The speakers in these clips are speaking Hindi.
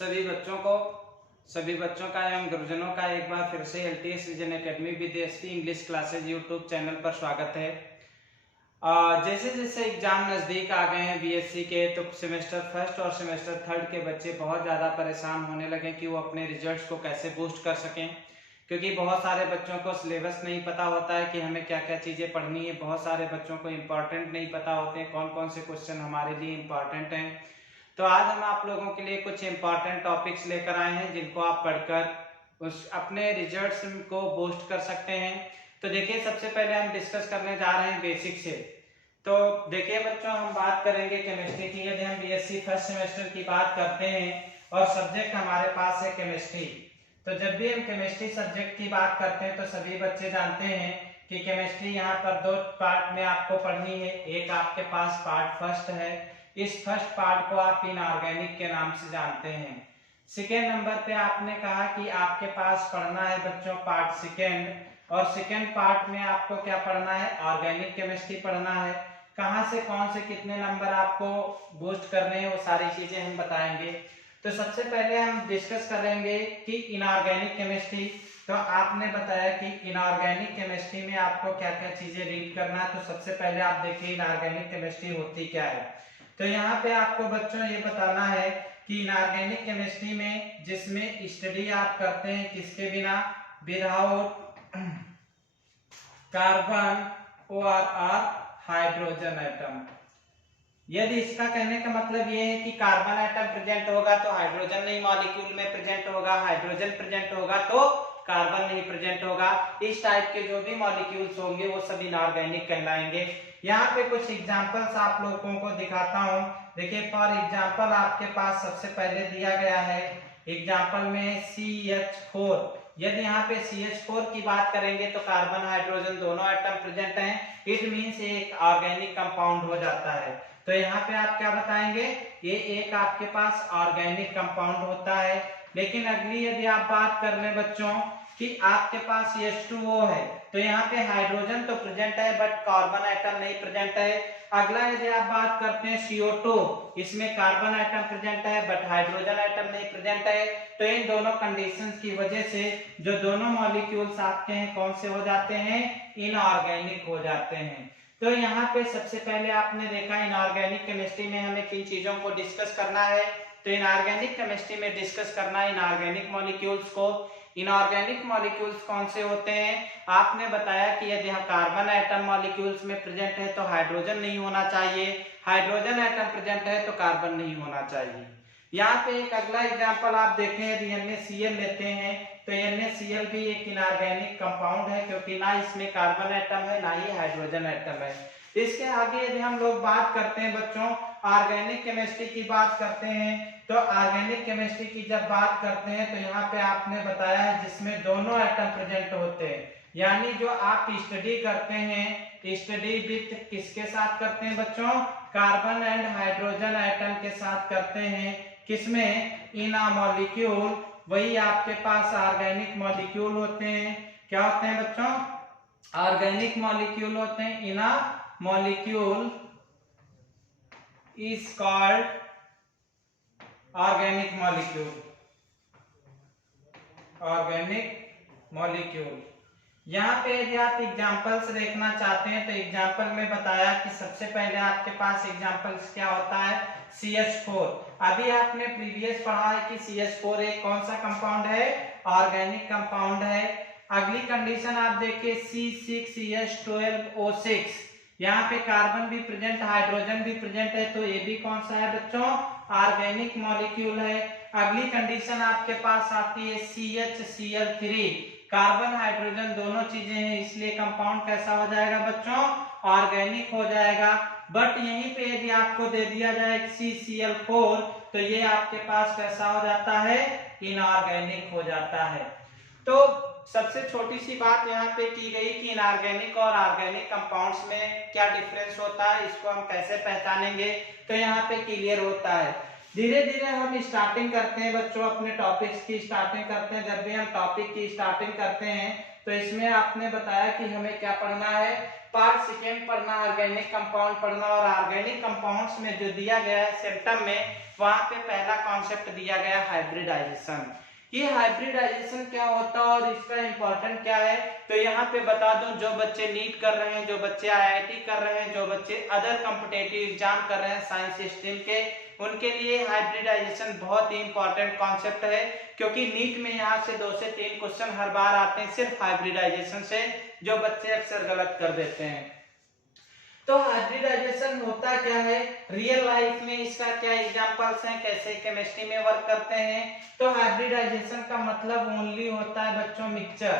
सभी बच्चों का एवं गुरुजनों का एक बार फिर से LTS vision academy with SP English classes YouTube channel पर स्वागत है। जैसे जैसे एग्जाम नज़दीक आ गए हैं बीएससी के, तो सेमेस्टर फर्स्ट और सेमेस्टर थर्ड के बच्चे बहुत ज़्यादा परेशान होने लगे कि वो अपने रिजल्ट्स को कैसे बूस्ट कर सकें, क्योंकि बहुत सारे बच्चों को सिलेबस नहीं पता होता है कि हमें क्या क्या चीज़ें पढ़नी है। बहुत सारे बच्चों को इम्पॉर्टेंट नहीं पता होते हैं कौन कौन से क्वेश्चन हमारे लिए इम्पॉर्टेंट हैं। तो आज हम आप लोगों के लिए कुछ इम्पॉर्टेंट टॉपिक्स लेकर आए हैं जिनको आप पढ़कर उस अपने रिजल्ट्स को बूस्ट कर सकते हैं। तो देखिए, सबसे पहले हम डिस्कस करने जा रहे हैं बेसिक से। तो देखिए बच्चों, हम बात करेंगे केमिस्ट्री की। यदि हम बीएससी फर्स्ट सेमेस्टर की बात करते हैं और सब्जेक्ट हमारे पास है केमिस्ट्री, तो जब भी हम केमिस्ट्री सब्जेक्ट की बात करते हैं तो सभी बच्चे जानते हैं कि केमिस्ट्री यहाँ पर दो पार्ट में आपको पढ़नी है। एक आपके पास पार्ट फर्स्ट है, इस फर्स्ट पार्ट को आप इनऑर्गेनिक के नाम से जानते हैं। सेकेंड नंबर पे आपने कहा कि आपके पास पढ़ना है बच्चों पार्ट सेकेंड, और सेकेंड पार्ट में आपको क्या पढ़ना है? ऑर्गेनिक केमिस्ट्री पढ़ना है। कहाँ से कौन से कितने नंबर आपको बूस्ट करने हैं वो सारी चीजें हम बताएंगे। तो सबसे पहले हम डिस्कस करेंगे कि इनऑर्गेनिक केमिस्ट्री। तो आपने बताया कि इनऑर्गेनिक केमिस्ट्री में आपको क्या क्या चीजें रीड करना है। तो सबसे पहले आप देखिए इनऑर्गेनिक केमिस्ट्री होती क्या है। तो यहाँ पे आपको बच्चों ये बताना है कि इनऑर्गेनिक केमिस्ट्री में जिसमें स्टडी आप करते हैं किसके बिना? विदाउट कार्बन और हाइड्रोजन एटम। यदि इसका कहने का मतलब ये है कि कार्बन एटम प्रेजेंट होगा तो हाइड्रोजन नहीं मॉलिक्यूल में प्रेजेंट होगा, हाइड्रोजन प्रेजेंट होगा तो कार्बन नहीं प्रेजेंट होगा। इस टाइप के जो भी मॉलिक्यूल्स होंगे वो सब इनऑर्गेनिक कहलाएंगे। यहाँ पे कुछ एग्जांपल्स आप लोगों को दिखाता हूँ। देखिए, फॉर एग्जांपल आपके पास सबसे पहले दिया गया है एग्जांपल में CH4। यदि यहाँ पे CH4 की बात करेंगे तो कार्बन हाइड्रोजन दोनों एटम प्रेजेंट हैं। इट मीन्स एक ऑर्गेनिक कंपाउंड हो जाता है। तो यहाँ पे आप क्या बताएंगे? ये एक आपके पास ऑर्गेनिक कंपाउंड होता है। लेकिन अगली यदि आप बात कर लें बच्चों कि आपके पास H2O है, तो यहाँ पे हाइड्रोजन तो प्रेजेंट है बट कार्बन एटम नहीं प्रेजेंट है। अगला यदि आप बात करते हैं CO2, इसमें कार्बन एटम प्रेजेंट है बट हाइड्रोजन एटम नहीं प्रेजेंट है। तो इन दोनों कंडीशंस की वजह से जो दोनों मॉलिक्यूल्स आपके हैं कौन से हो जाते हैं? इनऑर्गेनिक हो जाते हैं। तो यहाँ पे सबसे पहले आपने देखा इनऑर्गेनिक केमिस्ट्री में हमें किन चीजों को डिस्कस करना है। तो इनऑर्गेनिक केमिस्ट्री में डिस्कस करना है इनऑर्गेनिक मॉलिक्यूल्स को। इनऑर्गेनिक मॉलिक्यूल्स कौन से होते हैं? आपने बताया कि यदि कार्बन एटम मॉलिक्यूल्स में प्रेजेंट है तो हाइड्रोजन नहीं होना चाहिए, हाइड्रोजन एटम प्रेजेंट है तो कार्बन नहीं होना चाहिए। यहाँ पे एक अगला एग्जांपल आप देखें, यदि NaCl लेते हैं तो NaCl भी एक इनऑर्गेनिक कंपाउंड है, क्योंकि ना इसमें कार्बन एटम है ना ही हाइड्रोजन एटम है। इसके आगे यदि हम लोग बात करते हैं बच्चों ऑर्गेनिक केमिस्ट्री की बात करते हैं, तो ऑर्गेनिक केमिस्ट्री की जब बात करते हैं तो यहाँ पे आपने बताया है जिसमें दोनों एटम प्रेजेंट होते हैं। यानी जो आप स्टडी करते हैं, स्टडी विथ किसके साथ करते हैं बच्चों? कार्बन एंड हाइड्रोजन एटम के साथ करते हैं। किसमें? इन अ मॉलिक्यूल। वही आपके पास ऑर्गेनिक मॉलिक्यूल होते हैं। क्या होते हैं बच्चों? ऑर्गेनिक मॉलिक्यूल होते हैं। In a molecule is called organic molecule. Organic molecule. यहाँ पे यदि आप एग्जांपल्स देखना चाहते हैं तो एग्जांपल में बताया कि सबसे पहले आपके पास एग्जांपल्स क्या होता है? CH4। अभी आपने प्रीवियस पढ़ा है कि CH4 एक कौन सा कंपाउंड है? ऑर्गेनिक कंपाउंड है। अगली कंडीशन आप देखिए C6CH12O6। यहाँ पे कार्बन भी प्रेजेंट, हाइड्रोजन भी प्रेजेंट है, तो ये भी कौन सा है बच्चों? ऑर्गेनिक मॉलिक्यूल है। अगली कंडीशन आपके पास आती है CHCl3। कार्बन हाइड्रोजन दोनों चीजें हैं, इसलिए कंपाउंड कैसा हो जाएगा बच्चों? ऑर्गेनिक हो जाएगा। बट यहीं पे यदि आपको दे दिया जाए CCl4 तो ये आपके पास कैसा हो जाता है? इनऑर्गेनिक हो जाता है। तो सबसे छोटी सी बात यहाँ पे की गई कि इनऑर्गेनिक और ऑर्गेनिक कंपाउंड्स में क्या डिफरेंस होता है, इसको हम कैसे पहचानेंगे, तो यहाँ पे क्लियर होता है। धीरे धीरे हम स्टार्टिंग करते हैं बच्चों, अपने टॉपिक्स की स्टार्टिंग करते हैं। जब भी हम टॉपिक की स्टार्टिंग करते हैं तो इसमें आपने बताया कि हमें क्या पढ़ना है, पार्ट सेकेंड पढ़ना, ऑर्गेनिक कंपाउंड पढ़ना। और ऑर्गेनिक कंपाउंड्स में जो दिया गया है सिम्टम में, वहां पे पहला कॉन्सेप्ट दिया गया हाइब्रिडाइजेशन। ये हाइब्रिडाइजेशन क्या होता है और इसका इंपॉर्टेंट क्या है, तो यहाँ पे बता दूं, जो बच्चे नीट कर रहे हैं, जो बच्चे IIT कर रहे हैं, जो बच्चे अदर कॉम्पिटिटिव एग्जाम कर रहे हैं साइंस स्ट्रीम के, उनके लिए हाइब्रिडाइजेशन बहुत ही इंपॉर्टेंट कॉन्सेप्ट है, क्योंकि नीट में यहाँ से 2 से 3 क्वेश्चन हर बार आते हैं सिर्फ हाइब्रिडाइजेशन से, जो बच्चे अक्सर गलत कर देते हैं। तो हाइब्रिडाइजेशन होता क्या है, रियल लाइफ में इसका क्या एग्जांपल्स हैं, कैसे केमिस्ट्री में वर्क करते हैं। तो हाइब्रिडाइजेशन का मतलब ओनली होता है बच्चों मिक्सचर,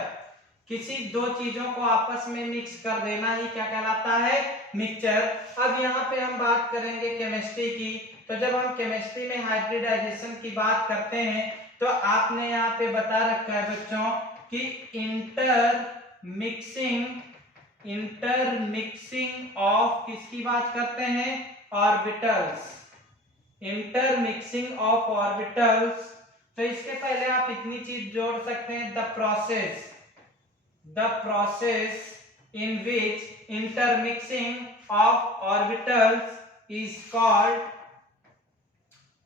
किसी दो चीजों को आपस में मिक्स कर देना ही क्या कहलाता है, मिक्सचर। अब यहाँ पे हम बात करेंगे केमिस्ट्री की। तो जब हम केमिस्ट्री में हाइब्रिडाइजेशन की बात करते हैं तो आपने यहाँ पे बता रखा है बच्चों कि इंटरमिक्सिंग ऑफ किसकी बात करते हैं, ऑर्बिटल्स, इंटरमिक्सिंग ऑफ ऑर्बिटल्स। तो इसके पहले आप इतनी चीज जोड़ सकते हैं, the process in which intermixing of orbitals is called,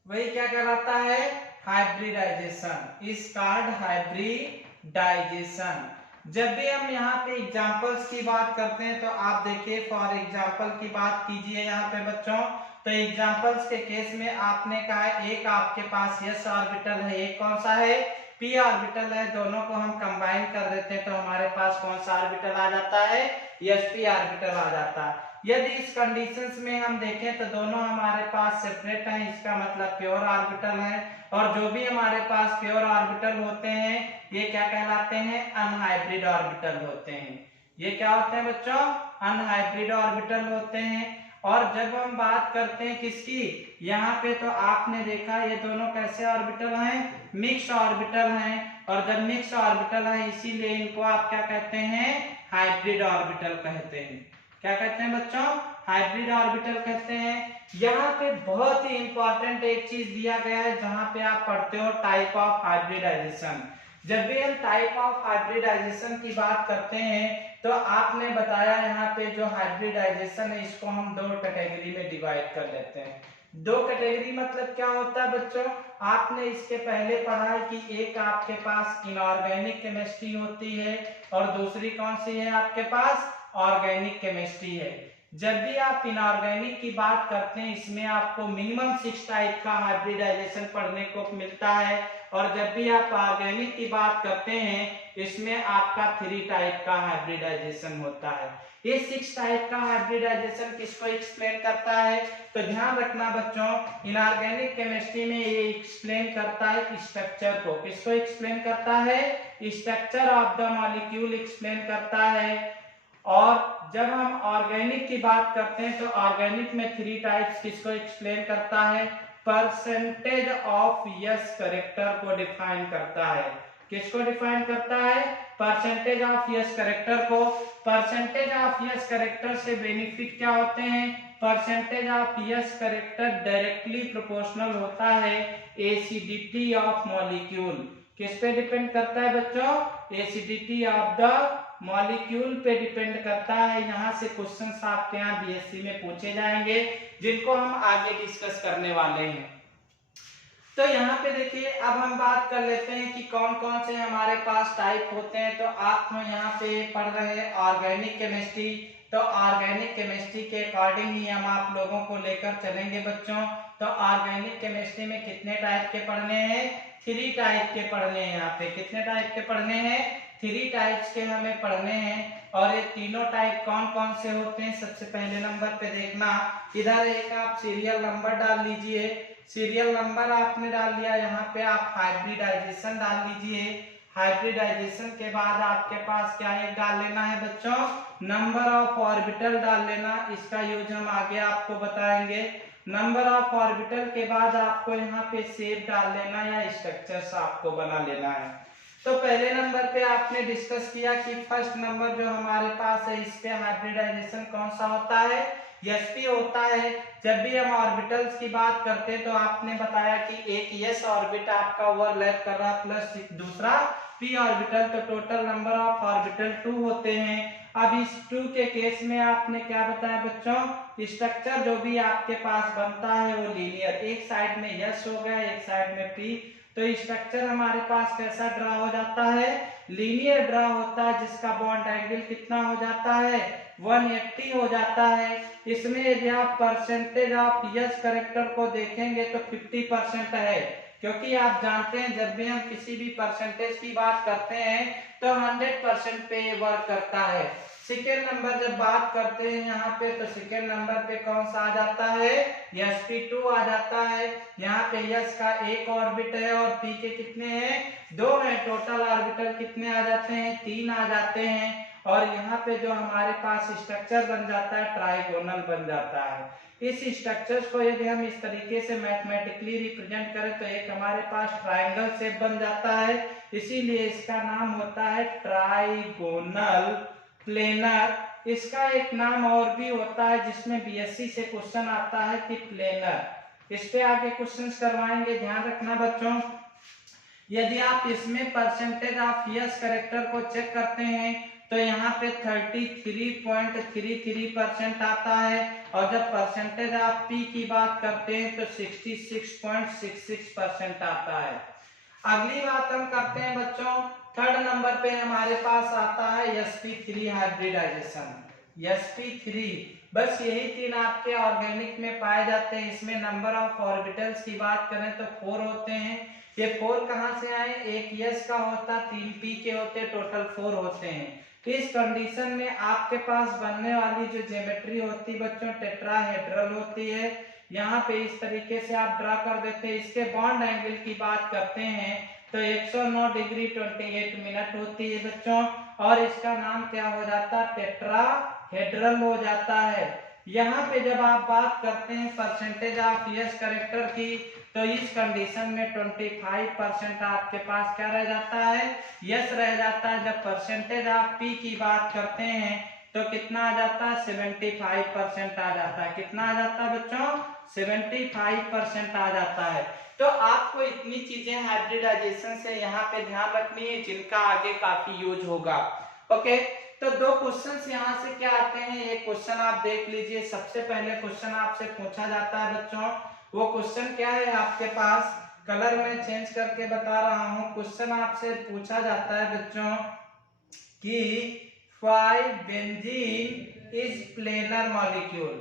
वही क्या कहलाता है, हाइब्रिडाइजेशन, इज कॉल्ड हाइब्रिडाइजेशन। जब भी हम यहाँ पे एग्जांपल्स की बात करते हैं तो आप देखिए, फॉर एग्जांपल की बात कीजिए यहाँ पे बच्चों। तो एग्जांपल्स के केस में आपने कहा है एक आपके पास s ऑर्बिटल है, एक कौन सा है, p ऑर्बिटल है। दोनों को हम कंबाइन कर देते हैं तो हमारे पास कौन सा ऑर्बिटल आ जाता है, sp ऑर्बिटल आ जाता है। यदि इस कंडीशंस में हम देखें तो दोनों हमारे पास सेपरेट हैं, इसका मतलब प्योर ऑर्बिटल है। और जो भी हमारे पास प्योर ऑर्बिटल होते हैं ये क्या कहलाते हैं, अनहाइब्रिड ऑर्बिटल होते हैं। ये क्या होते हैं बच्चों, अनहाइब्रिड ऑर्बिटल होते हैं। और जब हम बात करते हैं किसकी, यहाँ पे तो आपने देखा ये दोनों कैसे ऑर्बिटल हैं, मिक्स ऑर्बिटल हैं। और जब मिक्स ऑर्बिटल है इसीलिए इनको आप क्या कहते हैं, हाइब्रिड ऑर्बिटल कहते हैं। क्या कहते हैं बच्चों, हाइब्रिड ऑर्बिटल कहते हैं। यहाँ पे बहुत ही इंपॉर्टेंट एक चीज दिया गया है जहां पे आप पढ़ते हो टाइप ऑफ हाइब्रिडाइजेशन। जब भी हम टाइप ऑफ हाइब्रिडाइजेशन की बात करते हैं तो आपने बताया यहाँ पे जो हाइब्रिडाइजेशन है इसको हम 2 कैटेगरी में डिवाइड कर लेते हैं। 2 कैटेगरी मतलब क्या होता है बच्चों, आपने इसके पहले पढ़ा है कि एक आपके पास इनऑर्गेनिक केमिस्ट्री होती है और दूसरी कौन सी है आपके पास, ऑर्गेनिक केमिस्ट्री है। जब भी आप इनऑर्गेनिक की बात करते हैं इसमें आपको मिनिमम 6 टाइप का हाइब्रिडाइजेशन पढ़ने को मिलता है। और जब भी आप ऑर्गेनिक की बात करते हैं इसमें आपका 3 टाइप का हाइब्रिडाइजेशन होता है। ये 6 टाइप का हाइब्रिडाइजेशन किसको एक्सप्लेन करता है, तो ध्यान रखना बच्चों, इनऑर्गेनिक केमिस्ट्री में ये एक्सप्लेन करता है स्ट्रक्चर को। किसको एक्सप्लेन करता है, structure of the molecule explain करता है। और जब हम ऑर्गेनिक की बात करते हैं तो ऑर्गेनिक में 3 टाइप्स किसको एक्सप्लेन करता है, परसेंटेज ऑफ यस कैरेक्टर को डिफाइन करता है। किसको डिफाइन करता है, परसेंटेज ऑफ यस कैरेक्टर को। परसेंटेज ऑफ यस कैरेक्टर से बेनिफिट क्या होते हैं, percentage of yes character directly proportional होता है एसिडिटी ऑफ मॉलिक्यूल। किस पे डिपेंड करता है बच्चों, एसिडिटी ऑफ द मॉलिक्यूल पे डिपेंड करता है। यहाँ से क्वेश्चंस आपके यहाँ बीएससी में पूछे जाएंगे जिनको हम आगे डिस्कस करने वाले हैं। तो यहाँ पे देखिए अब हम बात कर लेते हैं कि कौन कौन से हमारे पास टाइप होते हैं। तो आप यहाँ पे पढ़ रहे हैं ऑर्गेनिक केमिस्ट्री, तो ऑर्गेनिक केमिस्ट्री के अकॉर्डिंग ही हम आप लोगों को लेकर चलेंगे बच्चों। तो ऑर्गेनिक केमिस्ट्री में कितने टाइप के पढ़ने हैं, 3 टाइप के पढ़ने हैं। यहाँ पे कितने टाइप के पढ़ने हैं, 3 टाइप्स के हमें पढ़ने हैं। और ये तीनों टाइप कौन कौन से होते हैं, सबसे पहले नंबर पे देखना, इधर एक आप सीरियल नंबर डाल लीजिए। सीरियल नंबर आपने डाल लिया, यहाँ पे आप हाइब्रिडाइजेशन डाल लीजिए। हाइब्रिडाइजेशन के बाद आपके पास क्या एक डाल लेना है बच्चों, नंबर ऑफ ऑर्बिटल डाल लेना। इसका यूज हम आगे आपको बताएंगे। नंबर ऑफ ऑर्बिटल के बाद आपको यहाँ पे शेप डाल लेना या स्ट्रक्चर्स आपको बना लेना है। तो पहले नंबर पे आपने डिस्कस किया कि फर्स्ट नंबर जो हमारे पास है इस पे हाइब्रिडाइजेशन कौन सा होता है, sp होता है। जब भी हम ऑर्बिटल्स की बात करते हैं तो आपने बताया कि एक s ऑर्बिट आपका ओवरलैप कर रहा प्लस दूसरा p p ऑर्बिटल, तो टोटल नंबर ऑफ ऑर्बिटल 2 होते हैं। अब इस 2 के केस में आपने क्या बताया बच्चों, स्ट्रक्चर जो भी आपके पास बनता है वो लीनियर, एक साइड में यस हो गया, एक साइड में p, तो स्ट्रक्चर हमारे पास कैसा ड्रा हो जाता है, लीनियर ड्रा होता है, जिसका बॉन्ड एंगल कितना हो जाता है, 180 हो जाता है। इसमें यदि आप परसेंटेज ऑफ यस करेक्टर को देखेंगे तो 50% है, क्योंकि आप जानते हैं जब भी हम किसी भी परसेंटेज की बात करते हैं तो 100% पे वर्क करता है। सेकेंड नंबर जब बात करते हैं यहाँ पे, तो सेकेंड नंबर पे कौन सा आ जाता है, sp2 आ जाता है। यहाँ पे यस का एक ऑर्बिट है और p के कितने हैं, 2 हैं, टोटल ऑर्बिटल कितने आ जाते हैं, 3 आ जाते हैं। और यहाँ पे जो हमारे पास स्ट्रक्चर बन जाता है ट्राइगोनल बन जाता है। इस स्ट्रक्चर्स को यदि हम इस तरीके से मैथमेटिकली रिप्रेजेंट करें तो एक हमारे पास ट्राइंगल शेप बन जाता है, इसीलिए इसका नाम होता है ट्राइगोनल प्लेनर। इसका एक नाम और भी होता है जिसमें बीएससी से क्वेश्चन आता है कि प्लेनर। इस पे आगे क्वेश्चंस करवाएंगे, ध्यान रखना बच्चों। यदि आप इसमें परसेंटेज ऑफ यस करेक्टर को चेक करते हैं तो यहाँ पे 33.33% आता है, और जब परसेंटेज ऑफ पी की बात करते हैं तो 66.66% आता है। अगली बात हम करते हैं बच्चों, थर्ड नंबर पे हमारे पास आता है sp3 हाइब्रिडाइजेशन। sp3 बस यही 3 आपके ऑर्गेनिक में पाए जाते हैं। इसमें नंबर ऑफ ऑर्बिटल्स की बात करें तो 4 होते हैं। ये 4 कहां से आए, एक यस का होता, 3 p के होते, टोटल 4 होते हैं। इस कंडीशन में आपके पास बनने वाली जो ज्योमेट्री होती बच्चों टेट्राहेड्रल होती है। यहाँ पे इस तरीके से आप ड्रा कर देते हैं। इसके बॉन्ड एंगल की बात करते हैं तो 109 डिग्री 28 मिनट होती है बच्चों, और इसका नाम क्या हो जाता है, टेट्राहेड्रल हो जाता है। यहाँ पे जब आप बात करते हैं परसेंटेज ऑफ यस करेक्टर की, तो इस कंडीशन में 25% आपके पास क्या रह जाता है, यस रह जाता है। जब परसेंटेज ऑफ पी की बात करते हैं तो कितना आ जाता है, 75% आ जाता है। कितना आ जाता है बच्चों, 75% आ जाता है। तो आपको इतनी चीजें हाइब्रिडाइजेशन से यहाँ पे ध्यान रखनी है जिनका आगे काफी यूज होगा। ओके, तो 2 क्वेश्चंस यहाँ से क्या आते हैं, एक क्वेश्चन आप देख लीजिए। सबसे पहले क्वेश्चन आपसे पूछा जाता है बच्चों, वो क्वेश्चन क्या है आपके पास, कलर में चेंज करके बता रहा हूं। क्वेश्चन आपसे पूछा जाता है बच्चों कि 5 benzene is planar molecule.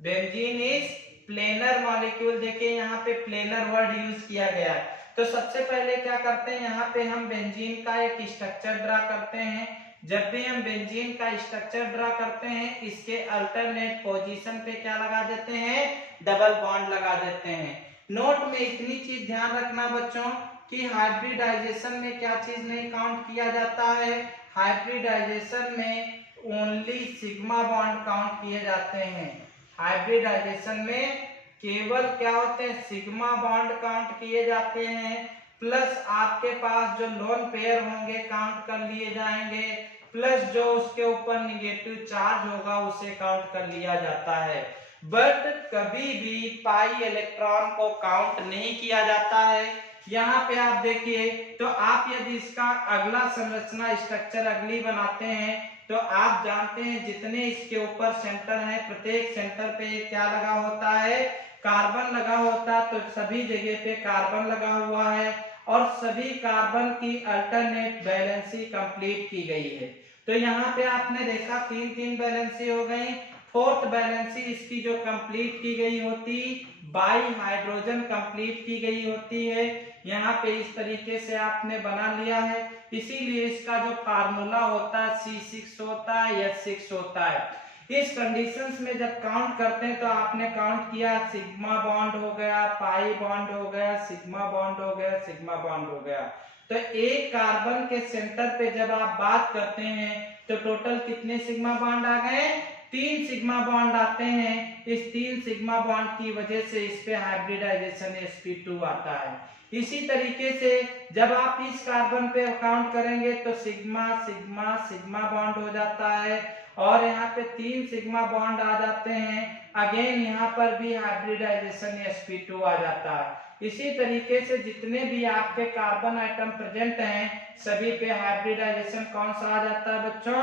Benzene is planar molecule. देखिए यहाँ पे प्लेनर वर्ड यूज किया गया है। तो सबसे पहले क्या करते हैं, यहाँ पे हम बेंजीन का एक स्ट्रक्चर ड्रा करते हैं। जब भी हम बेंजीन का स्ट्रक्चर ड्रा करते हैं, इसके अल्टरनेट पोजीशन पे क्या लगा देते हैं, डबल बॉन्ड लगा देते हैं। नोट में इतनी चीज ध्यान रखना बच्चों कि हाइब्रिडाइजेशन में क्या चीज नहीं काउंट किया जाता है, हाइब्रिडाइजेशन में ओनली सिग्मा बॉन्ड काउंट किए जाते हैं। हाइब्रिडाइजेशन में केवल क्या होते हैं, सिग्मा बॉन्ड काउंट किए जाते हैं, प्लस आपके पास जो लोन पेयर होंगे काउंट कर लिए जाएंगे, प्लस जो उसके ऊपर निगेटिव चार्ज होगा उसे काउंट कर लिया जाता है। बट कभी भी पाई इलेक्ट्रॉन को काउंट नहीं किया जाता है। यहाँ पे आप देखिए, तो आप यदि इसका अगला संरचना स्ट्रक्चर अगली बनाते हैं तो आप जानते हैं जितने इसके ऊपर सेंटर है, प्रत्येक सेंटर पे क्या लगा होता है, कार्बन लगा होता है। तो सभी जगह पे कार्बन लगा हुआ है और सभी कार्बन की अल्टरनेट बैलेंसी कंप्लीट की गई है। तो यहाँ पे आपने देखा 3-3 बैलेंसी हो गई। फोर्थ बैलेंसी इसकी जो कंप्लीट की गई होती, बाई हाइड्रोजन कंप्लीट की गई होती है। यहाँ पे इस तरीके से आपने बना लिया है, इसीलिए इसका जो फार्मूला होता है C6 होता है, H6 होता है। इस कंडीशंस में जब काउंट करते हैं तो आपने काउंट किया, सिग्मा बॉन्ड हो गया, पाई बॉन्ड हो गया, सिग्मा बॉन्ड हो गया, सिग्मा बॉन्ड हो गया। तो एक कार्बन के सेंटर पे जब आप बात करते हैं तो टोटल कितने सिग्मा बॉन्ड आ गए, 3 सिग्मा बॉन्ड आते हैं। इस 3 सिग्मा बॉन्ड की वजह से इस पे हाइब्रिडाइजेशन sp2 आता है। इसी तरीके से जब आप इस कार्बन पे काउंट करेंगे तो सिग्मा सिग्मा सिग्मा बॉन्ड हो जाता है, और यहाँ पे 3 सिग्मा बॉन्ड आ जाते हैं। अगेन यहाँ पर भी हाइब्रिडाइजेशन sp2 आ जाता है। इसी तरीके से जितने भी आपके कार्बन आइटम प्रेजेंट हैं सभी पे हाइब्रिडाइजेशन कौन सा आ जाता है बच्चों,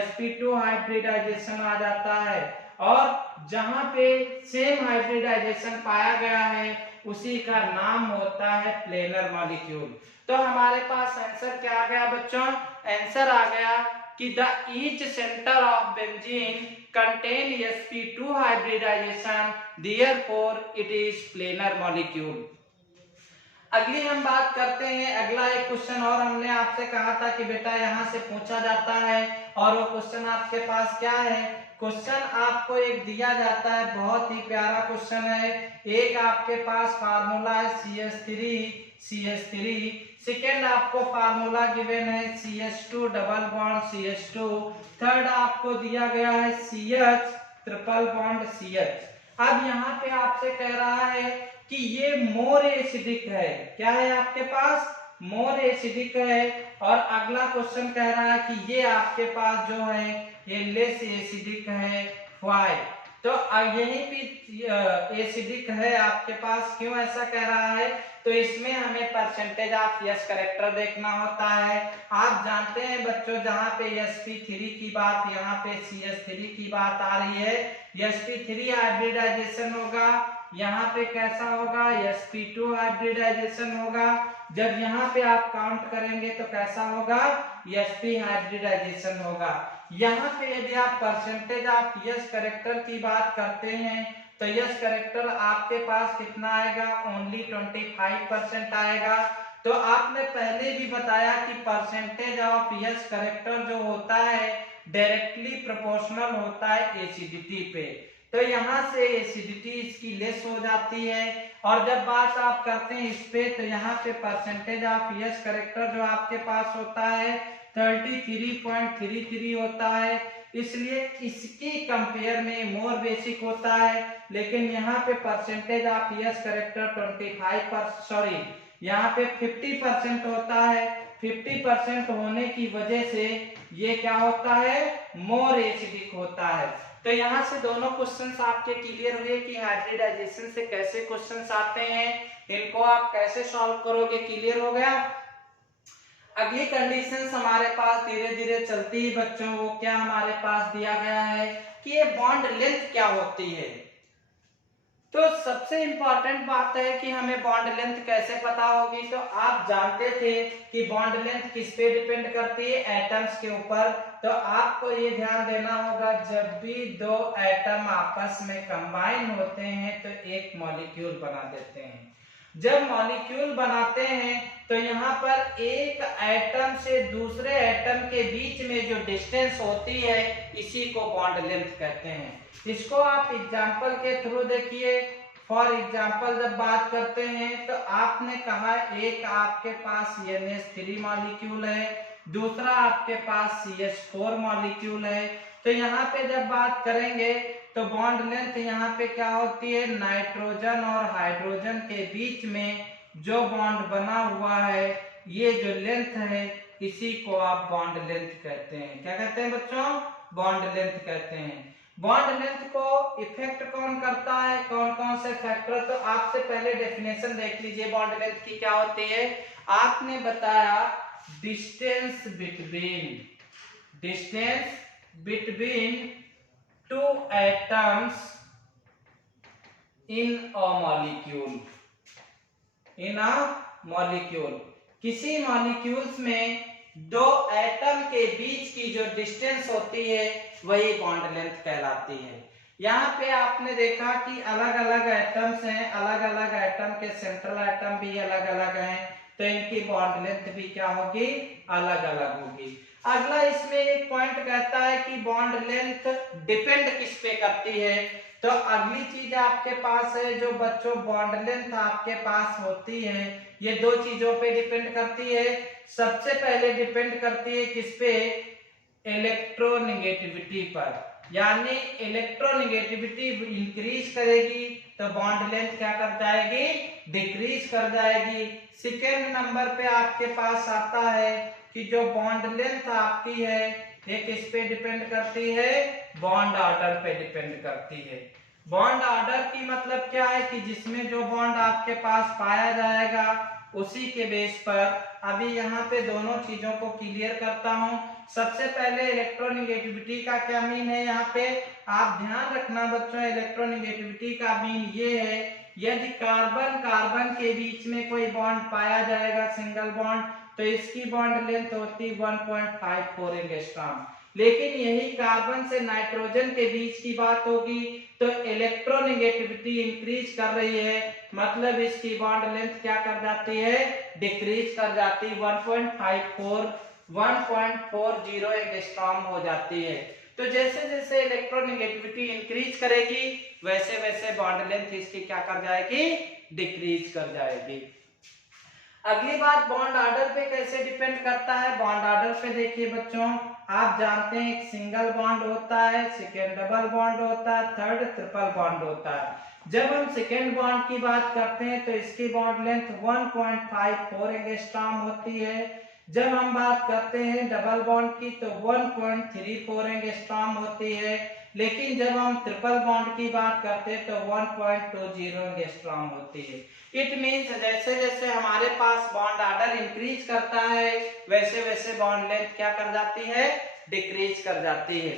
sp2 हाइब्रिडाइजेशन आ जाता है। और जहां पे सेम हाइब्रिडाइजेशन पाया गया है उसी का नाम होता है प्लेनर मॉलिक्यूल। तो हमारे पास आंसर क्या आ गया बच्चों, आंसर आ गया कि the each centre of benzene contain sp2 hybridisation, therefore it is planar molecule. अगली हम बात करते हैं, अगला एक क्वेश्चन और हमने आपसे कहा था कि बेटा यहां से पूछा जाता है और वो क्वेश्चन आपके पास क्या है, क्वेश्चन आपको एक दिया जाता है, बहुत ही प्यारा क्वेश्चन है। एक आपके पास फार्मूला है CH3, सेकेंड आपको फार्मूला गिवन है CH2 double bond CH2, third आपको दिया गया है CH ट्रिपल बॉन्ड CH। अब यहाँ पे आपसे कह रहा है कि ये मोर एसिडिक है, क्या है आपके पास, मोर एसिडिक है। और अगला क्वेश्चन कह रहा है कि ये आपके पास जो है ये लेस एसिडिक है, व्हाई। तो यही भी एसिडिक है आपके पास, क्यों ऐसा कह रहा है, तो इसमें हमें परसेंटेज ऑफ यस कैरेक्टर देखना होता है। आप जानते हैं बच्चों जहां पे sp3 की बात, यहाँ पे CH3 की बात आ रही है, sp3 हाइब्रिडाइजेशन होगा, यहाँ पे कैसा होगा sp2 हाइब्रिडाइजेशन होगा। जब यहाँ पे आप काउंट करेंगे तो कैसा होगा, sp हाइब्रिडाइजेशन होगा। यहाँ पे यदि आप परसेंटेज ऑफ यस कैरेक्टर की बात करते हैं तो यस कैरेक्टर आपके पास कितना आएगा, ओनली 25% आएगा। तो आपने पहले भी बताया कि परसेंटेज ऑफ यस कैरेक्टर जो होता है डायरेक्टली प्रोपोर्शनल होता है एसिडिटी पे। तो यहाँ से एसिडिटी इसकी लेस हो जाती है। और जब बात आप करते हैं इस पे तो यहाँ पे परसेंटेज ऑफ यस कैरेक्टर जो आपके पास होता है 33.33 होता है, इसलिए इसकी कंपेयर में मोर बेसिक होता है। लेकिन यहाँ पे परसेंटेज ऑफ यस कैरेक्टर 25% यहाँ पे 50% होता है। 50% होने की वजह से ये क्या होता है, मोर एसिडिक होता है। तो यहाँ से दोनों क्वेश्चंस आपके क्लियर हुए कि हाइब्रिडाइजेशन से कैसे क्वेश्चंस आते हैं, इनको आप कैसे सॉल्व करोगे, क्लियर हो गया। अगली कंडीशंस हमारे पास धीरे धीरे चलती है बच्चों, वो क्या हमारे पास दिया गया है कि ये बॉन्ड लेंथ क्या होती है। तो सबसे इंपॉर्टेंट बात है कि हमें बॉन्ड लेंथ कैसे पता होगी। तो आप जानते थे कि बॉन्ड लेंथ किस पे डिपेंड करती है, एटम्स के ऊपर। तो आपको ये ध्यान देना होगा जब भी दो एटम आपस में कंबाइन होते हैं तो एक मॉलिक्यूल बना देते हैं। जब मॉलिक्यूल बनाते हैं तो यहाँ पर एक एटम से दूसरे एटम के बीच में जो डिस्टेंस होती है इसी को बॉन्ड लेंथ कहते हैं। इसको आप एग्जाम्पल के थ्रू देखिए। फॉर एग्जाम्पल जब बात करते हैं तो आपने कहा एक आपके पास NH3 मॉलिक्यूल है, दूसरा आपके पास CH4 मॉलिक्यूल है। तो यहाँ पे जब बात करेंगे तो बॉन्ड लेंथ यहाँ पे क्या होती है, नाइट्रोजन और हाइड्रोजन के बीच में जो बॉन्ड बना हुआ है ये जो लेंथ है इसी को आप बॉन्ड लेंथ कहते हैं। क्या कहते हैं बच्चों, बॉन्ड लेंथ कहते हैं। बॉन्ड लेंथ को इफेक्ट कौन करता है, कौन कौन से फैक्टर, तो आपसे पहले डेफिनेशन देख लीजिए बॉन्ड लेंथ की क्या होती है। आपने बताया distance between two atoms in a molecule. किसी मॉलिक्यूल्स में दो एटम के बीच की जो डिस्टेंस होती है वही बॉन्ड लेंथ कहलाती है। यहाँ पे आपने देखा कि अलग अलग एटम्स हैं, अलग अलग एटम के सेंट्रल एटम भी अलग अलग हैं, तो इनकी बॉन्ड लेंथ भी क्या होगी, अलग अलग होगी। अगला इसमें एक पॉइंट कहता है कि बॉन्ड लेंथ डिपेंड किस पे करती है। तो अगली चीज आपके पास है जो बच्चों बॉन्ड लेंथ आपके पास होती है ये दो चीजों पे डिपेंड करती है। सबसे पहले डिपेंड करती है किस पे, इलेक्ट्रोनेगेटिविटी पर, यानी इलेक्ट्रोनेगेटिविटी इंक्रीज करेगी तो बॉन्ड लेंथ क्या कर जाएगी, डिक्रीज कर जाएगी। सेकेंड नंबर पे आपके पास आता है कि जो बॉन्ड लेंथ आपकी है ये किस पे डिपेंड करती है, बॉन्ड ऑर्डर पे डिपेंड करती है। बॉन्ड ऑर्डर की मतलब क्या है कि जिसमें जो बॉन्ड आपके पास पाया जाएगा उसी के बेस पर। अभी यहाँ पे दोनों चीजों को क्लियर करता हूँ। सबसे पहले इलेक्ट्रोनेगेटिविटी का क्या मीन है, यहाँ पे आप ध्यान रखना बच्चों, इलेक्ट्रोनेगेटिविटी का मीन ये है यदि कार्बन कार्बन के बीच में कोई बॉन्ड पाया जाएगा सिंगल बॉन्ड, तो इसकी बॉन्ड लेंथ होती 1.54 एंगस्ट्रॉम। लेकिन यही कार्बन से नाइट्रोजन के बीच की बात होगी तो इलेक्ट्रोनेगेटिविटी इंक्रीज कर रही है, मतलब इसकी बॉन्ड लेंथ क्या कर जाती है, डिक्रीज कर जाती है, 1.40 एंगस्ट्रॉम हो जाती है। तो जैसे जैसे इलेक्ट्रोनेगेटिविटी इंक्रीज करेगी वैसे वैसे बॉन्ड लेंथ इसकी क्या कर जाएगी, डिक्रीज कर जाएगी। अगली बात बॉन्ड ऑर्डर पे कैसे डिपेंड करता है। बॉन्ड ऑर्डर पे देखिए बच्चों, आप जानते हैं एक सिंगल बॉन्ड होता है, सेकेंड डबल बॉन्ड होता है, थर्ड ट्रिपल बॉन्ड होता है। जब हम सेकेंड बॉन्ड की बात करते हैं तो इसकी बॉन्ड लेंथ 1.54 एंगस्ट्रॉम होती है। जब हम बात करते हैं डबल बॉन्ड की तो 1.34 एंगस्ट्रॉम होती है। लेकिन जब हम ट्रिपल बॉन्ड की बात करते हैं तो 1.20 एंगस्ट्रॉम होती है। इट मीन्स जैसे जैसे हमारे पास बॉन्ड ऑर्डर इंक्रीज करता है वैसे वैसे बॉन्ड लेंथ क्या कर जाती है, डिक्रीज कर जाती है।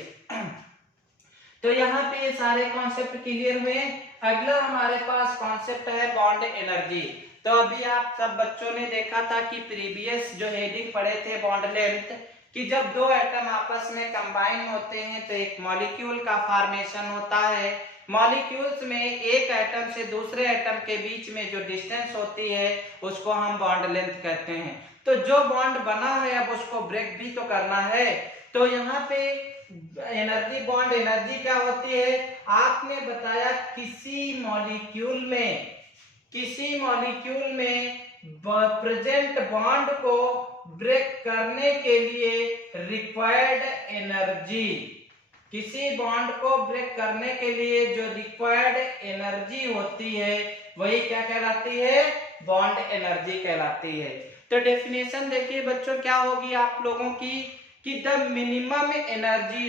तो यहाँ पे ये सारे कॉन्सेप्ट क्लियर हुए। अगला हमारे पास कॉन्सेप्ट है बॉन्ड एनर्जी। तो अभी आप सब बच्चों ने देखा था कि प्रीवियस जो हेडिंग पढ़े थे बॉन्ड लेंथ, कि जब दो एटम आपस में कंबाइन होते हैं तो एक मॉलिक्यूल का फॉर्मेशन होता है। मॉलिक्यूल्स में एक एटम से दूसरे एटम के बीच में जो डिस्टेंस होती है उसको हम बॉन्ड लेंथ कहते हैं। तो जो बॉन्ड बना है अब उसको ब्रेक भी तो करना है। तो यहाँ पे एनर्जी, बॉन्ड एनर्जी क्या होती है, आपने बताया किसी मॉलिक्यूल में प्रेजेंट बॉन्ड को ब्रेक करने के लिए रिक्वायर्ड एनर्जी, किसी बॉन्ड को ब्रेक करने के लिए जो रिक्वायर्ड एनर्जी होती है वही क्या कहलाती है, बॉन्ड एनर्जी कहलाती है। तो डेफिनेशन देखिए बच्चों क्या होगी आप लोगों की, कि the minimum energy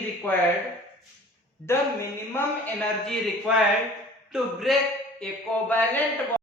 required to break a covalent